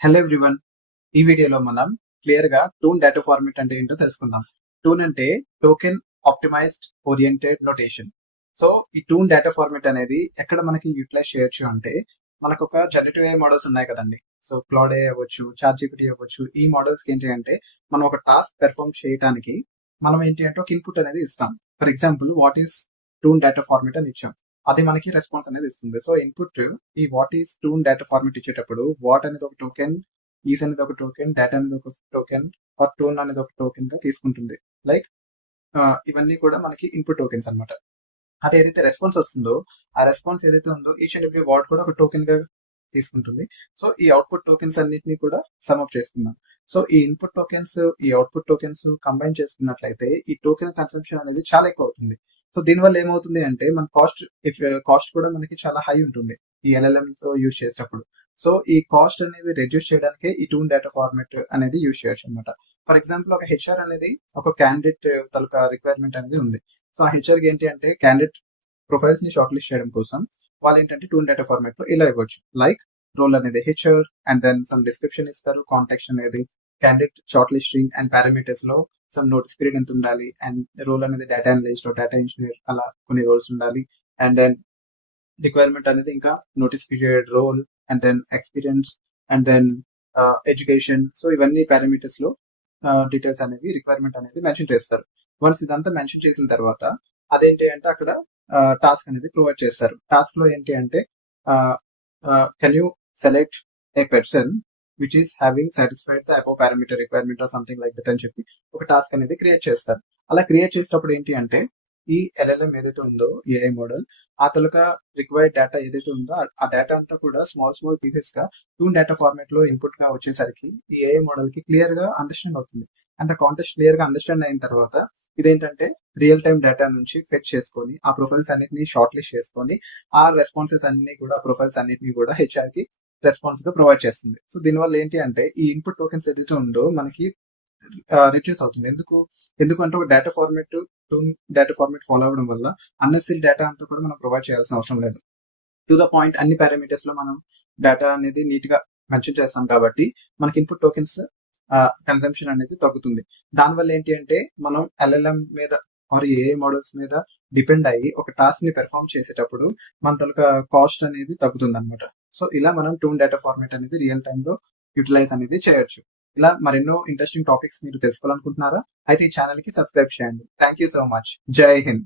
Hello everyone. ఈ వీడియోలో మనం క్లియర్ గా టూన్ డేటా ఫార్మాట్ అంటే ఏంటో తెలుసుకుందాం. టూన్ అంటే token optimised oriented notation. So ఈ టూన్ డేటా ఫార్మాట్ అనేది ఎక్కడ మనకి యూటిలైజ్ చేయొచ్చు అంటే మనకు ఒక జనరేటివ్ AI మోడల్స్ ఉన్నాయి కదండి. సో క్లౌడ్ AI అవ్వచ్చు, చాట్ జీపీటీ అవ్వచ్చు. ఈ మోడల్స్ కి ఏంటి అంటే మనం ఒక టాస్క్ పెర్ఫార్మ్ చేయడానికి మనం ఏంటి అంటే ఒక ఇన్పుట్ అనేది ఇస్తాం. For example what is toon data format అని ఇచ్చాం. అది మనకి రెస్పాన్స్ అనేది ఇస్తుంది. సో ఇన్పుట్ ఈ what is toon data format ఇచ్చేటప్పుడు వాట్ అనేది ఒక టోకెన్, ఈస్ అనేది ఒక టోకెన్, డేటా అనేది ఒక టోకెన్, ఆర్ టోన్ అనేది ఒక టోకెన్ గా తీసుకుంటుంది. లైక్ ఇవన్నీ కూడా మనకి ఇన్పుట్ టోకెన్స్ అన్నమాట. అది ఏదైతే రెస్పాన్స్ వస్తుందో ఆ రెస్పాన్స్ ఏదైతే ఉందో ఈచ్ అండ్ ఎవ్రీ వర్డ్ కూడా ఒక టోకెన్ గా తీసుకుంటుంది. సో ఈ అవుట్పుట్ టోకెన్స్ అన్నిటిని కూడా సమ్అప్ చేసుకుందాం. సో ఈ ఇన్పుట్ టోకెన్స్, ఈ అవుట్పుట్ టోకెన్స్ కంబైన్ చేసుకున్నట్లయితే ఈ టోకెన్ కన్సంప్షన్ అనేది చాలా ఎక్కువ అవుతుంది. సో దీనివల్ల ఏమవుతుంది అంటే మన కాస్ట్ కూడా మనకి చాలా హై ఉంటుంది ఈ LLM తో యూజ్ చేసేటప్పుడు. సో ఈ కాస్ట్ అనేది రెడ్యూస్ చేయడానికి ఈ టూన్ డేటా ఫార్మాట్ అనేది యూజ్ చేయొచ్చు అనమాట. ఫర్ ఎగ్జాంపుల్ ఒక HR అనేది ఒక క్యాండిడేట్ తాలూకా రిక్వైర్మెంట్ అనేది ఉంది. సో ఆ HR కి ఏంటి అంటే క్యాండిడేట్ ప్రొఫైల్స్ ని షార్ట్ లిస్ట్ చేయడం కోసం వాళ్ళు ఏంటంటే టూన్ డేటా ఫార్మాట్ లో ఇలా ఇవ్వచ్చు. లైక్ రోల్ అనేది HR and then some description ఇస్తారు, కాంటాక్ట్ అనేది candidate short listing and parameters లో సమ్ నోటీస్ పీరియడ్ ఎంత ఉండాలి, అండ్ రోల్ అనేది డేటా అనలిస్ట్, డేటా ఇంజనీర్, అలా కొన్ని రోల్స్ ఉండాలి. అండ్ దెన్ రిక్వైర్మెంట్ అనేది ఇంకా notice period, role, and then experience, and then education. So ఇవన్నీ పారామీటర్స్ లో డీటెయిల్స్ అనేవి రిక్వైర్మెంట్ అనేది మెన్షన్ చేస్తారు. వన్స్ ఇదంతా మెన్షన్ చేసిన తర్వాత అదేంటి అంటే అక్కడ టాస్క్ అనేది ప్రొవైడ్ చేస్తారు. టాస్క్ లో ఏంటి అంటే can you select A person which is having satisfied the above parameter requirement or something like that అని చెప్పి ఒక టాస్క్ అనేది క్రియేట్ చేస్తారు. అలా క్రియేట్ చేసేటప్పుడు ఏంటి అంటే ఈ LLM ఏదైతే ఉందో AI మోడల్ ఆ తొలక రిక్వైర్డ్ డేటా ఏదైతే ఉందో ఆ డేటా అంతా కూడా స్మాల్ పీసెస్ గా టూన్ డేటా ఫార్మాట్ లో ఇన్పుట్ గా వచ్చేసరికి ఈ AI మోడల్ కి క్లియర్ గా అండర్స్టాండ్ అవుతుంది. అండ్ ఆ కాంటెక్స్ట్ క్లియర్ గా అండర్స్టాండ్ అయిన తర్వాత ఇదేంటంటే రియల్ టైమ్ డేటా నుంచి ఫెచ్ చేసుకొని ఆ ప్రొఫైల్స్ అన్నిటిని షార్ట్ లిస్ట్ చేసుకొని ఆ రెస్పాన్సెస్ అన్ని కూడా ప్రొఫైల్స్ అన్నిటిని కూడా HR కి రెస్పాన్స్ గా ప్రొవైడ్ చేస్తుంది. సో దీనివల్ల ఏంటి అంటే ఈ ఇన్పుట్ టోకెన్స్ ఏదైతే ఉందో మనకి రిడ్యూస్ అవుతుంది. ఎందుకంటే ఒక data format toon data format follow అవ్వడం వల్ల అన్నెసరీ డేటా అంతా కూడా మనం ప్రొవైడ్ చేయాల్సిన అవసరం లేదు. టు ద పాయింట్ అన్ని పారామీటర్స్ లో మనం డేటా అనేది నీట్ గా మెన్షన్ చేస్తాం కాబట్టి మనకి ఇన్పుట్ టోకెన్స్ కన్సంప్షన్ అనేది తగ్గుతుంది. దానివల్ల ఏంటి అంటే మనం LLM మీద ఆర్ AI మోడల్స్ మీద డిపెండ్ అయ్యి ఒక టాస్క్ ని పెర్ఫార్మ్ చేసేటప్పుడు మన తనక కాస్ట్ అనేది తగ్గుతుంది అనమాట. సో ఇలా మనం టూన్ డేటా ఫార్మాట్ అనేది రియల్ టైమ్ లో యూటిలైజ్ అనేది చేయొచ్చు. ఇలా మరెన్నో ఇంట్రెస్టింగ్ టాపిక్స్ మీరు తెలుసుకోవాలనుకుంటున్నారా? అయితే ఈ ఛానల్ కి సబ్స్క్రైబ్ చేయండి. Thank you so much. జై హింద్.